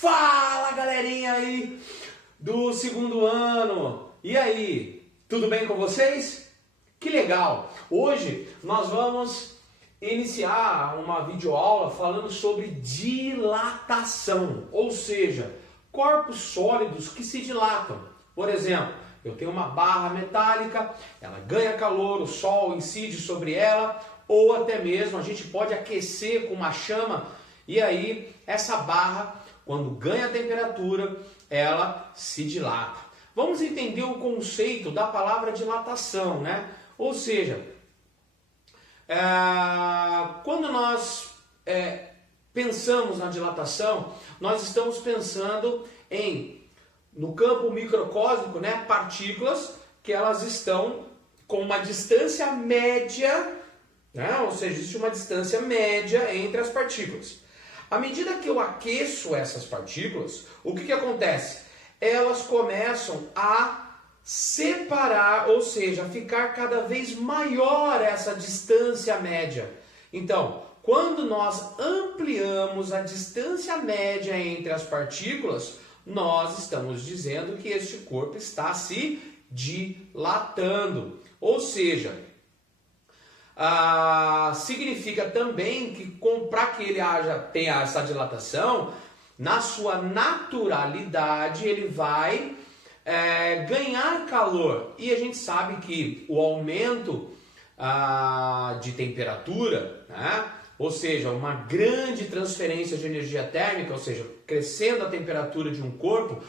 Fala, galerinha aí do segundo ano! E aí, tudo bem com vocês? Que legal! Hoje nós vamos iniciar uma videoaula falando sobre dilatação, ou seja, corpos sólidos que se dilatam. Por exemplo, eu tenho uma barra metálica, ela ganha calor, o sol incide sobre ela, ou até mesmo a gente pode aquecer com uma chama e aí essa barra, quando ganha temperatura, ela se dilata. Vamos entender o conceito da palavra dilatação, né? Ou seja, quando nós pensamos na dilatação, nós estamos pensando no campo microcósmico, né, partículas que elas estão com uma distância média, né, ou seja, existe uma distância média entre as partículas. À medida que eu aqueço essas partículas, o que acontece? Elas começam a separar, ou seja, ficar cada vez maior essa distância média. Então, quando nós ampliamos a distância média entre as partículas, nós estamos dizendo que este corpo está se dilatando. Ou seja, significa também que para que ele tenha essa dilatação, na sua naturalidade ele vai ganhar calor. E a gente sabe que o aumento de temperatura, né, ou seja, uma grande transferência de energia térmica, ou seja, crescendo a temperatura de um corpo,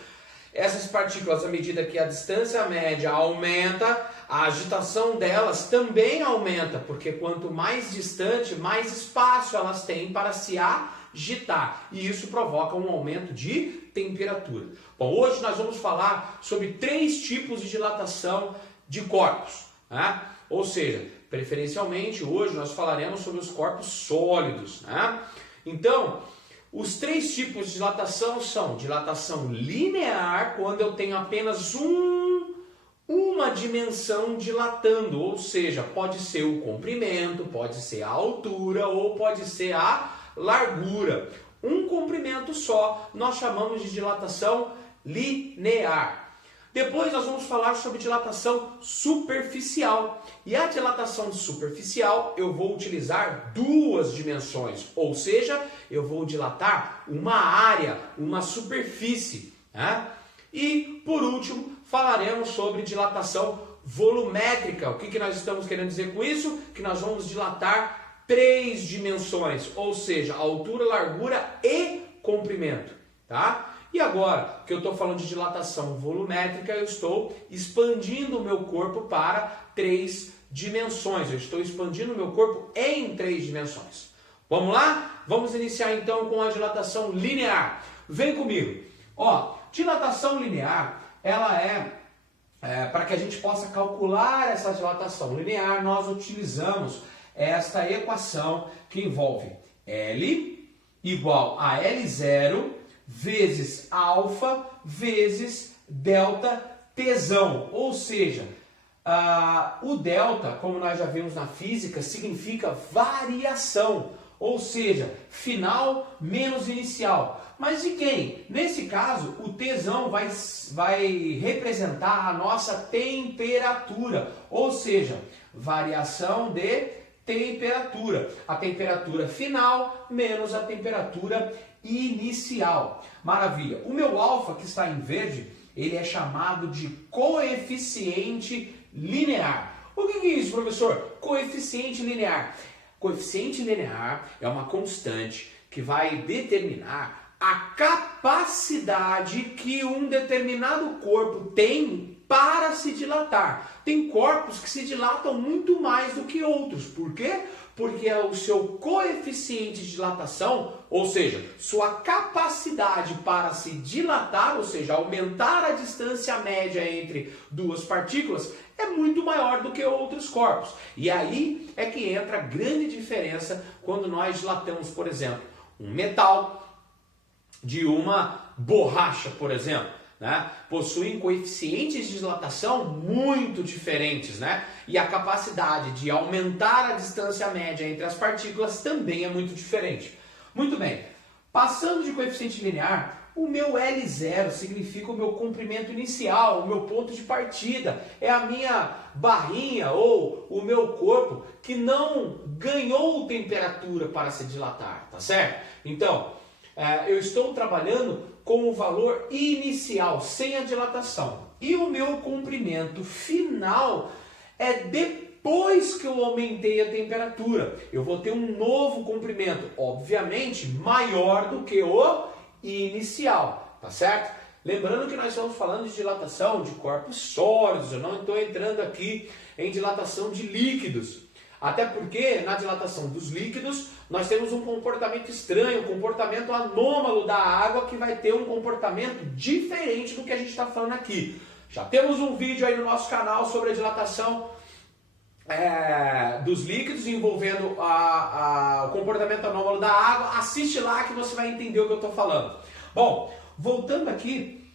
essas partículas, à medida que a distância média aumenta, a agitação delas também aumenta, porque quanto mais distante, mais espaço elas têm para se agitar. E isso provoca um aumento de temperatura. Bom, hoje nós vamos falar sobre 3 tipos de dilatação de corpos, né? Ou seja, preferencialmente hoje nós falaremos sobre os corpos sólidos, né? Então, os 3 tipos de dilatação são dilatação linear, quando eu tenho apenas uma dimensão dilatando, ou seja, pode ser o comprimento, pode ser a altura ou pode ser a largura. Um comprimento só nós chamamos de dilatação linear. Depois nós vamos falar sobre dilatação superficial. E a dilatação superficial eu vou utilizar 2 dimensões, ou seja, eu vou dilatar uma área, uma superfície, né? E por último falaremos sobre dilatação volumétrica. O que nós estamos querendo dizer com isso? Que nós vamos dilatar 3 dimensões, ou seja, altura, largura e comprimento, tá? E agora que eu estou falando de dilatação volumétrica, eu estou expandindo o meu corpo para 3 dimensões. Eu estou expandindo o meu corpo em 3 dimensões. Vamos lá? Vamos iniciar então com a dilatação linear. Vem comigo. Ó, dilatação linear, ela para que a gente possa calcular essa dilatação linear, nós utilizamos esta equação que envolve L igual a L0 vezes alfa vezes delta Tzão. Ou seja, o delta, como nós já vimos na física, significa variação. Ou seja, final menos inicial. Mas de quem? Nesse caso, o Tzão vai representar a nossa temperatura. Ou seja, variação de temperatura. A temperatura final menos a temperatura inicial. Maravilha. O meu alfa, que está em verde, ele é chamado de coeficiente linear. O que é isso, professor? Coeficiente linear. Coeficiente linear é uma constante que vai determinar a capacidade que um determinado corpo tem para se dilatar. Tem corpos que se dilatam muito mais do que outros. Por quê? Porque o seu coeficiente de dilatação, ou seja, sua capacidade para se dilatar, ou seja, aumentar a distância média entre 2 partículas, é muito maior do que outros corpos. E aí é que entra a grande diferença quando nós dilatamos, por exemplo, um metal de uma borracha, por exemplo, né? Possuem coeficientes de dilatação muito diferentes, né? E a capacidade de aumentar a distância média entre as partículas também é muito diferente. Muito bem, Passando de coeficiente linear, o meu L0 significa o meu comprimento inicial, o meu ponto de partida. É a minha barrinha ou o meu corpo que não ganhou temperatura para se dilatar, tá certo? Então, eu estou trabalhando com o valor inicial, sem a dilatação. E o meu comprimento final é depois que eu aumentei a temperatura. Eu vou ter um novo comprimento, obviamente maior do que o inicial, tá certo? Lembrando que nós estamos falando de dilatação de corpos sólidos, eu não estou entrando aqui em dilatação de líquidos. Até porque na dilatação dos líquidos nós temos um comportamento estranho, um comportamento anômalo da água que vai ter um comportamento diferente do que a gente está falando aqui. Já temos um vídeo aí no nosso canal sobre a dilatação dos líquidos envolvendo o comportamento anômalo da água. Assiste lá que você vai entender o que eu estou falando. Bom, voltando aqui,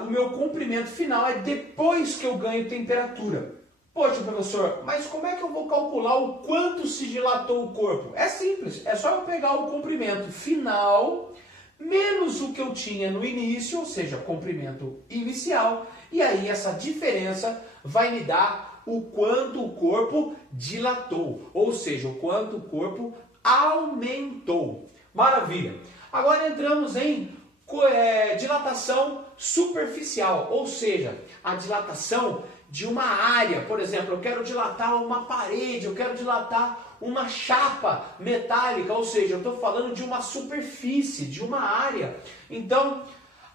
o meu comprimento final é depois que eu ganho temperatura. Poxa, professor, mas como é que eu vou calcular o quanto se dilatou o corpo? É simples, é só eu pegar o comprimento final menos o que eu tinha no início, ou seja, comprimento inicial, e aí essa diferença vai me dar o quanto o corpo dilatou, ou seja, o quanto o corpo aumentou. Maravilha! Agora entramos em dilatação superficial, ou seja, a dilatação de uma área. Por exemplo, eu quero dilatar uma parede, eu quero dilatar uma chapa metálica, ou seja, eu estou falando de uma superfície, de uma área. Então,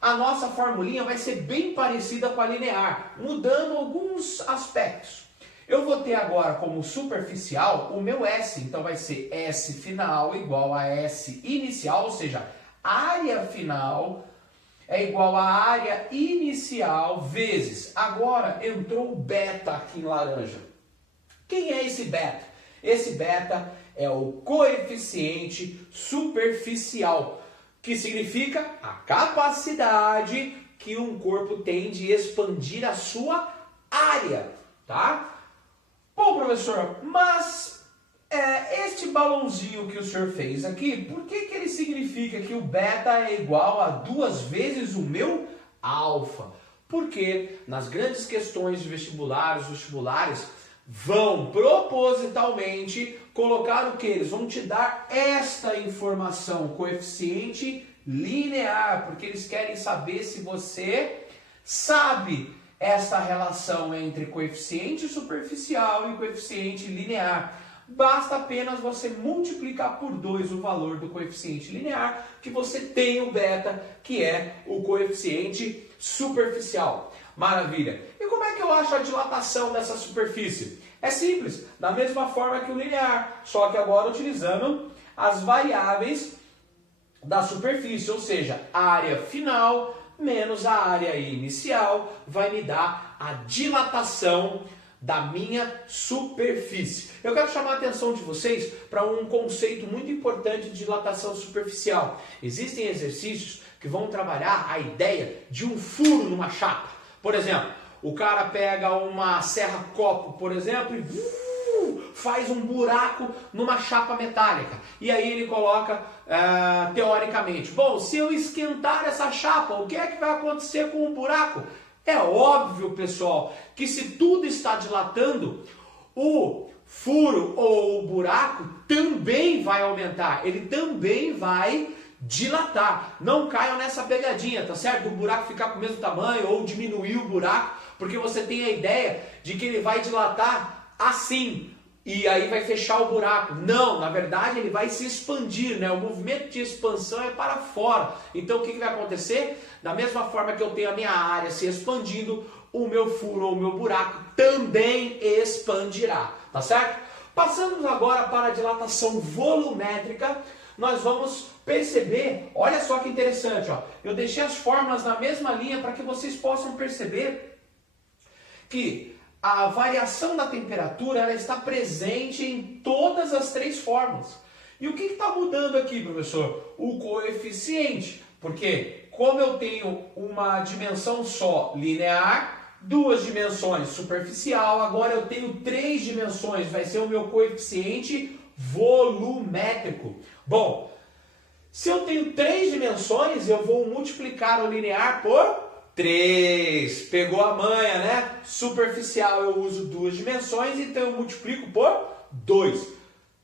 a nossa formulinha vai ser bem parecida com a linear, mudando alguns aspectos. Eu vou ter agora como superficial o meu S, então vai ser S final igual a S inicial, ou seja, área final é igual a área inicial vezes. Agora entrou o beta aqui em laranja. Quem é esse beta? Esse beta é o coeficiente superficial, que significa a capacidade que um corpo tem de expandir a sua área, tá? Bom, professor, mas este balãozinho que o senhor fez aqui, por que ele significa que o beta é igual a 2 vezes o meu alfa? Porque nas grandes questões de vestibular, os vestibulares vão propositalmente colocar o que? Eles vão te dar esta informação, coeficiente linear, porque eles querem saber se você sabe esta relação entre coeficiente superficial e coeficiente linear. Basta apenas você multiplicar por 2 o valor do coeficiente linear, que você tem o beta, que é o coeficiente superficial. Maravilha! E como é que eu acho a dilatação dessa superfície? É simples, da mesma forma que o linear, só que agora utilizando as variáveis da superfície, ou seja, a área final menos a área inicial vai me dar a dilatação da minha superfície. Eu quero chamar a atenção de vocês para um conceito muito importante de dilatação superficial. Existem exercícios que vão trabalhar a ideia de um furo numa chapa. Por exemplo, o cara pega uma serra-copo, por exemplo, e faz um buraco numa chapa metálica. E aí ele coloca, teoricamente, bom, se eu esquentar essa chapa, o que é que vai acontecer com o buraco? É óbvio, pessoal, que se tudo está dilatando, o furo ou o buraco também vai aumentar, ele também vai dilatar. Não caiam nessa pegadinha, tá certo? O buraco ficar com o mesmo tamanho ou diminuir o buraco, porque você tem a ideia de que ele vai dilatar assim, e aí vai fechar o buraco. Não, na verdade ele vai se expandir, né? O movimento de expansão é para fora. Então o que vai acontecer? Da mesma forma que eu tenho a minha área se expandindo, o meu furo ou o meu buraco também expandirá, tá certo? Passando agora para a dilatação volumétrica, nós vamos perceber, olha só que interessante, ó. Eu deixei as fórmulas na mesma linha para que vocês possam perceber que a variação da temperatura ela está presente em todas as 3 fórmulas. E o que está mudando aqui, professor? O coeficiente. Porque como eu tenho uma dimensão só linear, 2 dimensões superficial, agora eu tenho 3 dimensões, vai ser o meu coeficiente volumétrico. Bom, Se eu tenho 3 dimensões, eu vou multiplicar o linear por 3. Pegou a manha, né? Superficial eu uso 2 dimensões, então eu multiplico por 2.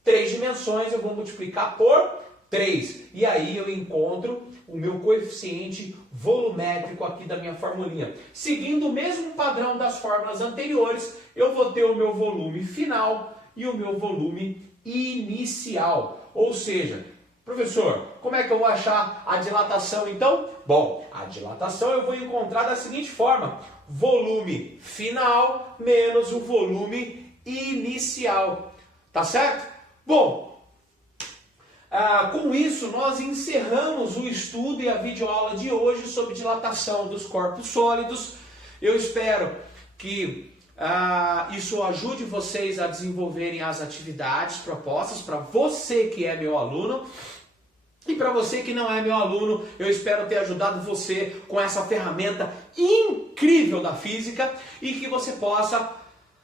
3 dimensões eu vou multiplicar por 3. E aí eu encontro o meu coeficiente volumétrico aqui da minha formulinha. Seguindo o mesmo padrão das fórmulas anteriores, eu vou ter o meu volume final e o meu volume inicial. Ou seja, professor, como é que eu vou achar a dilatação então? Bom, a dilatação eu vou encontrar da seguinte forma: volume final menos o volume inicial. Tá certo? Bom, com isso nós encerramos o estudo e a videoaula de hoje sobre dilatação dos corpos sólidos. Eu espero que isso ajude vocês a desenvolverem as atividades propostas para você que é meu aluno. E para você que não é meu aluno, eu espero ter ajudado você com essa ferramenta incrível da física e que você possa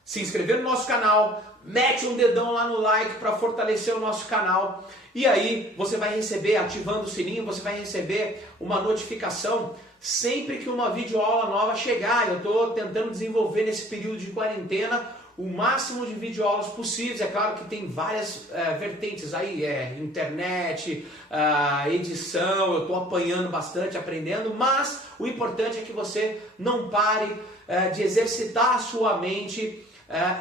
se inscrever no nosso canal, mete um dedão lá no like para fortalecer o nosso canal e aí você vai receber, ativando o sininho, você vai receber uma notificação sempre que uma videoaula nova chegar. Eu estou tentando desenvolver nesse período de quarentena o máximo de videoaulas possíveis. É claro que tem várias vertentes aí, internet, edição, eu estou apanhando bastante, aprendendo, mas o importante é que você não pare de exercitar a sua mente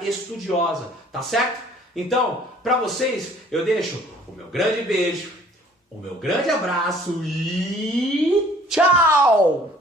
estudiosa, tá certo? Então, para vocês, eu deixo o meu grande beijo, o meu grande abraço e tchau!